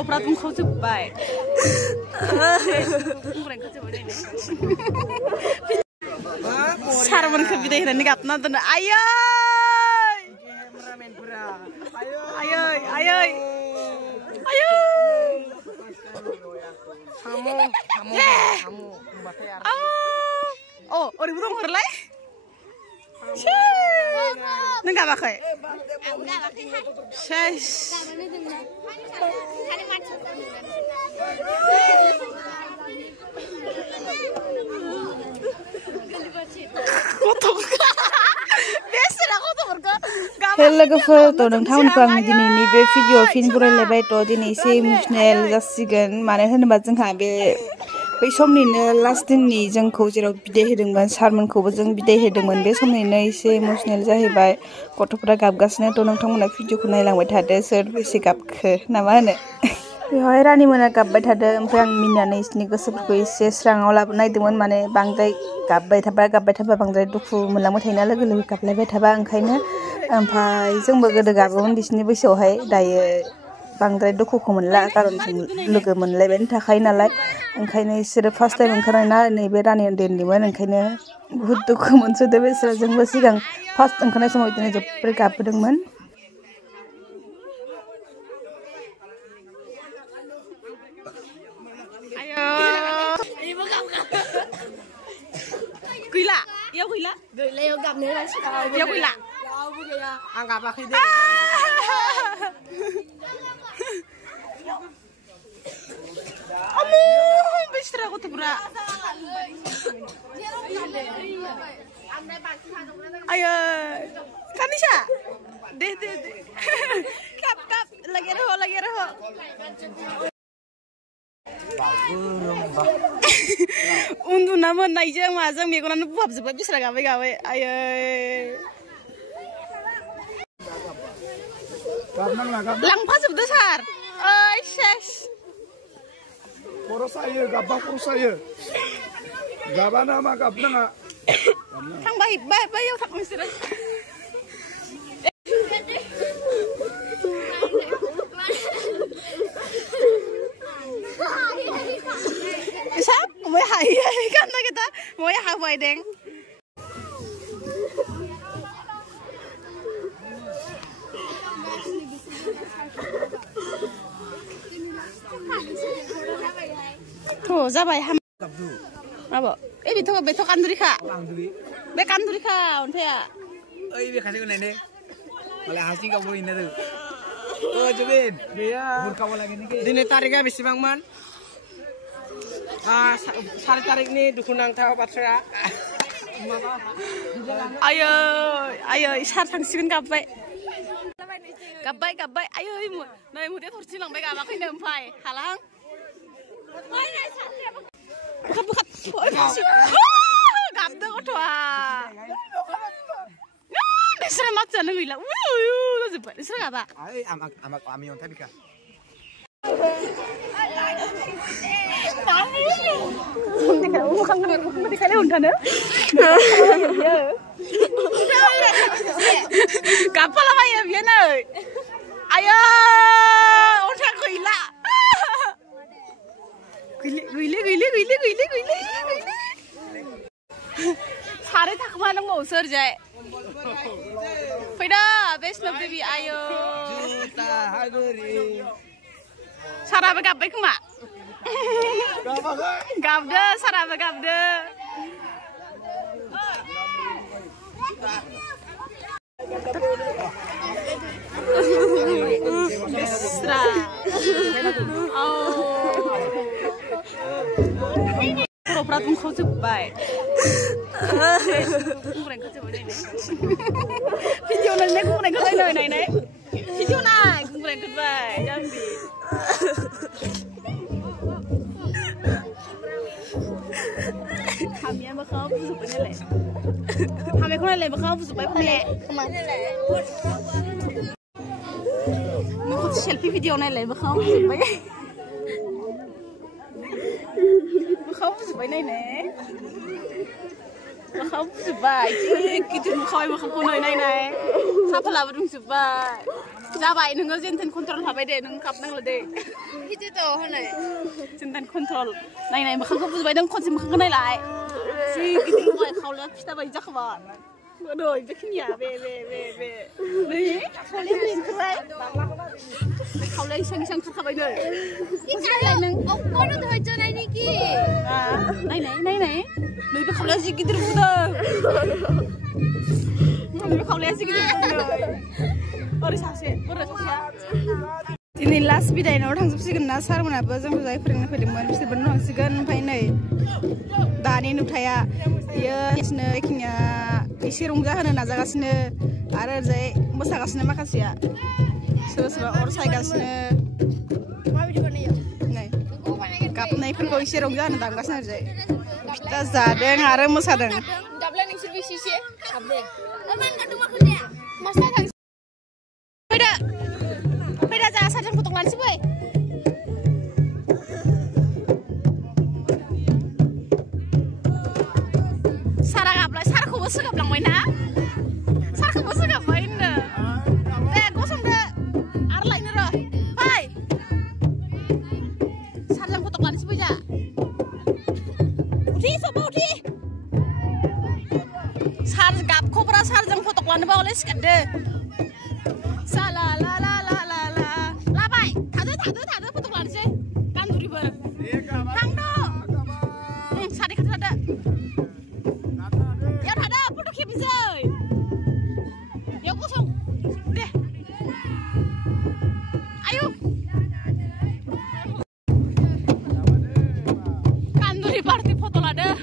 बर'फ्रा बुंखावजोब्बाय सारमोनखौ बिदाय होनानै गाबना दोनो आयै आयै आयै आयै oh oरैबो दंहरलाय नों गाबाखै सेस लोगोफोर थ' नोंथांमोनखौ आं दिनैनि बे भिडिअ फिन बरायलायबाय थ' दिनै एसे इमोसनेल जासिगोन मानो होनोबा जोंहा बै समनिनो लास्ट दिननि जोंखौ जेराव बिदाय होदोंमोन सारमोनखौबो जों बिदाय होदोंमोन बे समनिनो एसे इमोसनेल जाहैबाय गथ'फोरा गाबगासिनो थ' नोंथांमोना भिडिअखौ नायलांबाय थादो सोर बेसे गाबखो ना मा होनो बेवहाय रानिमोना गाबबाय थादों ओमफ्राय आं मिनिनानै इसोरनि गोसोफोरखौ एसे स्राङाव लाबोनो नायदोंमोन माने बांद्राय गाबबाय थाबा बांद्राय दुखु मोनलांबाय थायोना लोगो लोगो गाबलायबाय थाबा ओंखायनो ओमफ्राय जोंबो गोदो गाबोमोन बिसोरनि बैसोआवहाय दायो बांद्राय दुखुखौ मोनला खारन जों लोगो मोनलायबायनि थाखाय नालाय ओंखायनो इसोरो फार्स्ट टाइम ओंखारनाय ना नैबे रानि उन्दैनिमोन ओंखायनो बुहुत दुखु मोनसोदों बिसोरो जोंबो सिगां फार्स्ट ओंखारनाय समाव बिदिनो जोबोर गाबबोदोंमोन गैला इयाव गैला गैलायाव गाबनो इयाव गैला रावबो गैया आं गाबाखै दे बिसोरा गथ'फोरा आयै कानिसा दे काप lagi roho उन्दुना मोननायजों माजों मेगनानो बुहाबजोब्बाय बिसोरा गाबै गाबै आयै लांफाजोबदो सार ओइ सेस खर'सायो गाबबा खर'सायो गाबा नामा गाबनाङा थांबाय बैयाव थां नोंसोरो Mau hai kan kita mau hawai deng. Tuh, zabai ham. Apa? Beto kanduri ka. Be kanduri ka, onte ya. Be kasih kena ini. Malah hasil kamu ini tuh. Oh, Jubin. Biya. Kamu lagi nih. Dini tariknya bisi bang man. Sari tarik nih dukunang tahu patra. Ayo, sar tangsikin gabai. Ayo, nah ibu dia turun lang baik apa kini empai, halang. Bukat. Gabda kok tuh. Disana macam neng gila. Disana apa? Amak amion tapi kan. Bukan kali undana. Kapal apa ya biana? Ayo, udah gila. Gila. Sare tak mana mau serjai. Peda, Vaishnav Devi ayo. Sarah begap baik mak. Gabda, Sarah begabda. Bisra. Pura-pura kau cepai. Video nanya kau nanya. Video naik, kau cepai. Jangan di. Kami yang bakal busuk banyak. Kami kau nanya bakal busuk banyak. Mau selfie video nanya bakal busuk banyak. Bakal busuk banyak nih. Makam sebay, gitu mukawai makam kuno naik. Siapa lah berdung sebay. Jabai nunggu jenten kontrol habai deh, nunggu kap nang lede. Itu tuh, hane. Jenten kontrol, naik makam kau sebay dong konsi makam kenai lai. Si gitu mukawai kau lihat kita bayi jakban. Aduh, bikin ya, be. Nih, kau lihat ini kerai. Kau lihat iseng kabai deh. Ini nang, kau nu tuh aja naik niki. Naik. Lebih kau lihat sedikit udah. Lebih kau lihat sedikit udah. Orang sahse. Ini last bidai orang subsidian nasar mana bazang bazai pernah film bisa benar subsidian painai. Dani nutaya, ya isne kinya isi rumah hana nazagasne, ada zai masagasne makasih ya. Sebab orang saya gasne. Kap naik pergi isi rumah hana nazagasne zai. Kita zadeng, ada masadeng. Double ning service sih. Double. Aman kadu maksudnya. Masa kan. Beda jangan sadang potong lari sih, boy. Sarang kubus gak bilang main na? Sarang kubus gak main na? Gue sampai arla ini roh, bye. Sarang potong lari sih, boy ya. Udah, coba udah. Sarang gap kobra sarang potong lari bawa les kade. Salah. Thada potong lari sih. Kan duri ber. Kang do. Sari kata ada. Ya ada potong kiai bizai. Ya kosong. Deh. Ayo. Kan duri party foto ada.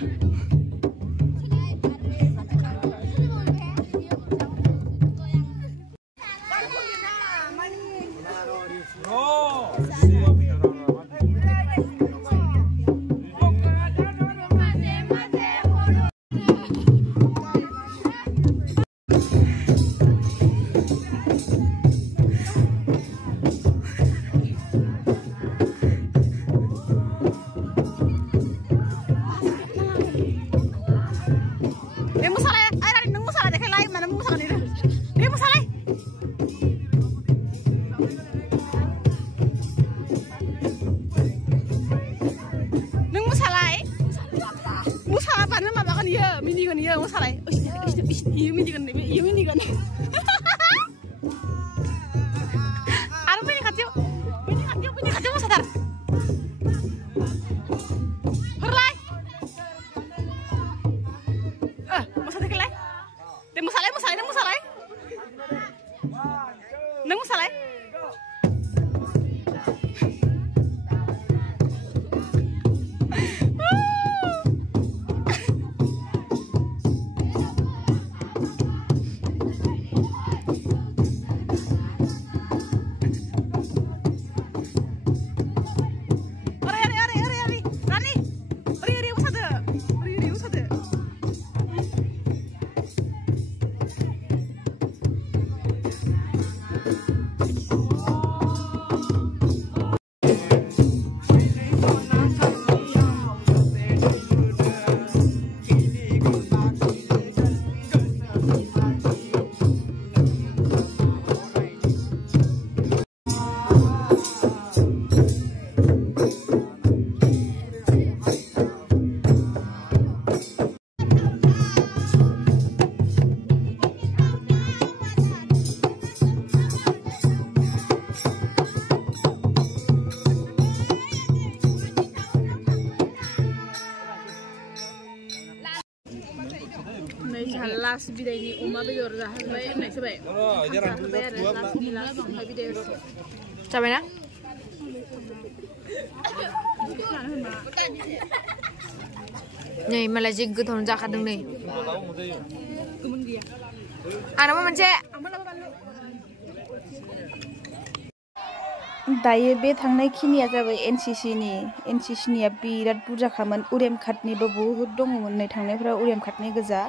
Last video ini Uma bedor dah baik naik sebaik. Cabai na? Nih malah jenggot orang jahat dong nih. Anak mau mencet. दायो बे थांनाय खिनिया जाबाय एनसीसी निया बिराद बुरजाखामोन उरेम घाटनिबो बहुत दङमोन नै थांनायफोरा उरेम घाटनि गोजा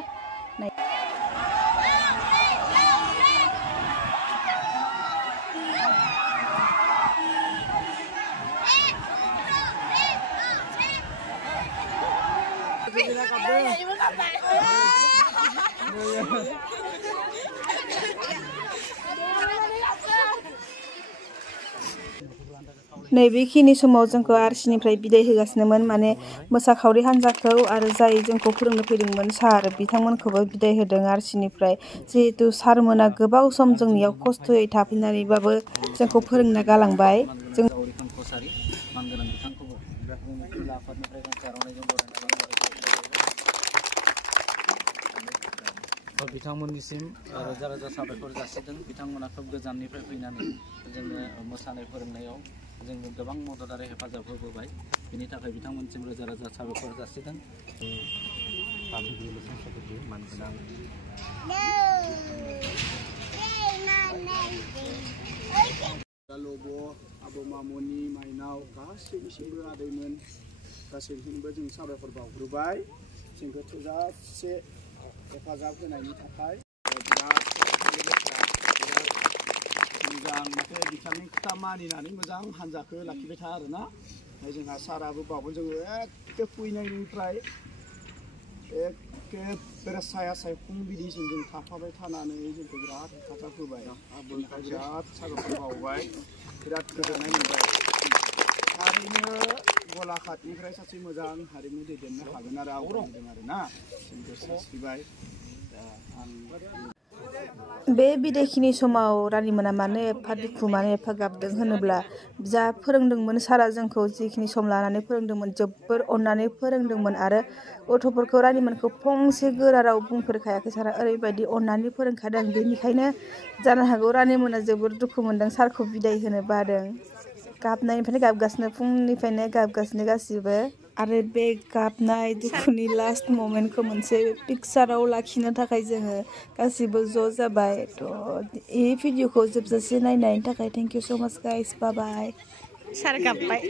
नैबेखिनि समाव जोंखौ आरसिनिफ्राय बिदाय होगासिनोमोन माने मोसाखावरि हान्जाखौ आरो जाय जोंखौ फोरोंनो फैदोंमोन सार बिथांमोनखौबो बिदाय होदों आरसिनिफ्राय जिहेतु सारमोना गोबाव सम जोंनियाव खस्थ'यै थाफैनानैबाबो जोंखौ फोरोंना गालांबाय जों बिथांमोननिसिम रोजा रोजा साबायखर जासिदों बिथांमोना खोब गोजाननिफ्राय फैनानै जोंनो मोसानाय फोरोंनायाव जोंनो गोबां मदद आरो हेफाजाब होबोबाय बिनि थाखाय बिथांमोनसिम रोजा रोजा साबायखर जासिदों लब' आबौ मामनि माइनाव गासैनिसिमबो आदैमोन गासैनिसिमबो जों साबायखर बावग्रोबाय जोंखौ थोजासे हेफाजाब होनायनि थाखाय बिराद मोजां माथो बिथांनि खोथा मानिनानै मोजां हान्जाखौ लाखिबाय था आरोना ओमफ्राय जोंहा साराबो बावो जोङो एखे फैनायनिफ्राय एखेबारे साया सायखं बिदिसिम जों थाफाबाय थानानै जोंखौ बिराद हेफाजाब होबाय बेनिफ्राय बिराद साबायखर बावबाय बिराद गोजोननाय मोनबाय थारैनो गलाघाटनिफ्राय सासे मोजां हारिमु दैदेननो हागोन आरो आवगायदों आरोना जोंखौ सानस्रिबाय दा आं बे बिदायखिनि समाव रानिमोना मानो एफा दुखु मानो एफा गाबदों होनोब्ला जा फोरोंदोंमोन सारा जोंखौ जिखिनि सम लानानै फोरोंदोंमोन जोबोर अननानै फोरोंदोंमोन आरो गथ'फोरखौ रानिमोनखौ फंसे गोरा राव बुंफेरखायाखै सारा ओरैबायदि अननानै फोरोंखादों बेनिखायनो जानो हागौ रानिमोना जोबोर दुखु मोनदों सारखौ बिदाय होनो बादों गाबनायनिफ्रायनो गाबगासिनो फुंनिफ्रायनो गाबगासिनो गासिबो आरो बे गाबनाय दुखुनि लास्ट ममेन्टखौ मोनसे पिकचाराव लाखिनो थाखाय जोङो गासिबो ज' जाबाय थ' बे भिडिअखौ जोबजासे नायनायनि थाखाय थेंक इउ स' माच गाइस बाय बाय सार गाबबाय